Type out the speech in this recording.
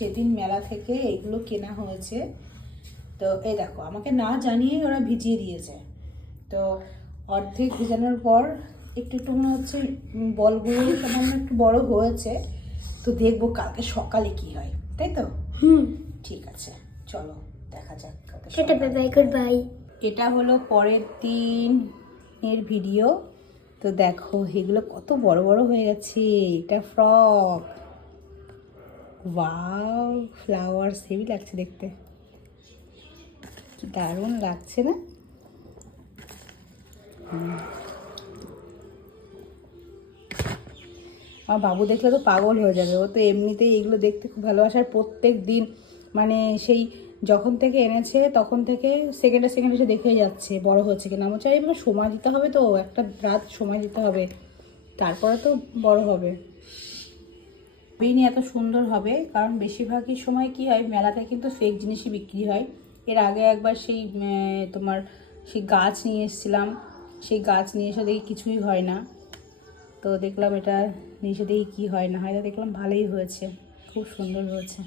সেদিন মেলা থেকে এগুলো কেনা হয়েছে। তো এই দেখো, আমাকে না জানিয়ে ওরা ভিজিয়ে দিয়েছে। তো অর্ধেক ভিজানোর পর একটু একটু মনে হচ্ছে বলগুলো সামান্য একটু বড় হয়েছে। তো দেখবো কালকে সকালে কি হয়, তাই তো? ঠিক আছে, চলো দেখা যাক কালকে সকালে। এটা হলো পরের দিনের ভিডিও। তো দেখো এগুলো কত বড় বড় হয়ে গেছে। এটা ফ্রক, ওয়াও, ফ্লাওয়ার হেভি লাগছে দেখতে, দারুণ লাগছে না? আমার বাবু দেখলে তো পাগল হয়ে যাবে। ও তো এমনিতেই এগুলো দেখতে খুব ভালোবাসে, আর প্রত্যেক দিন মানে সেই যখন থেকে এনেছে তখন থেকে সেকেন্ডে সেকেন্ডে সে দেখে যাচ্ছে বড় হচ্ছে কিনা। আমার চাই এবার সময় দিতে হবে, তো একটা রাত সময় দিতে হবে, তারপরে তো বড় হবে। বেনি এত সুন্দর হবে কারণ বেশিরভাগই সময় কি হয়, মেলাতে কিন্তু ফেক জিনিসই বিক্রি হয়। এর আগে একবার সেই তোমার সেই গাছ নিয়ে এসেছিলাম, সেই গাছ নিয়ে এসে দেখি কিছুই হয় না। তো দেখলাম এটা নিয়ে এসে দেখি কী হয় না হয়, তো দেখলাম ভালোই হয়েছে, খুব সুন্দর হয়েছে।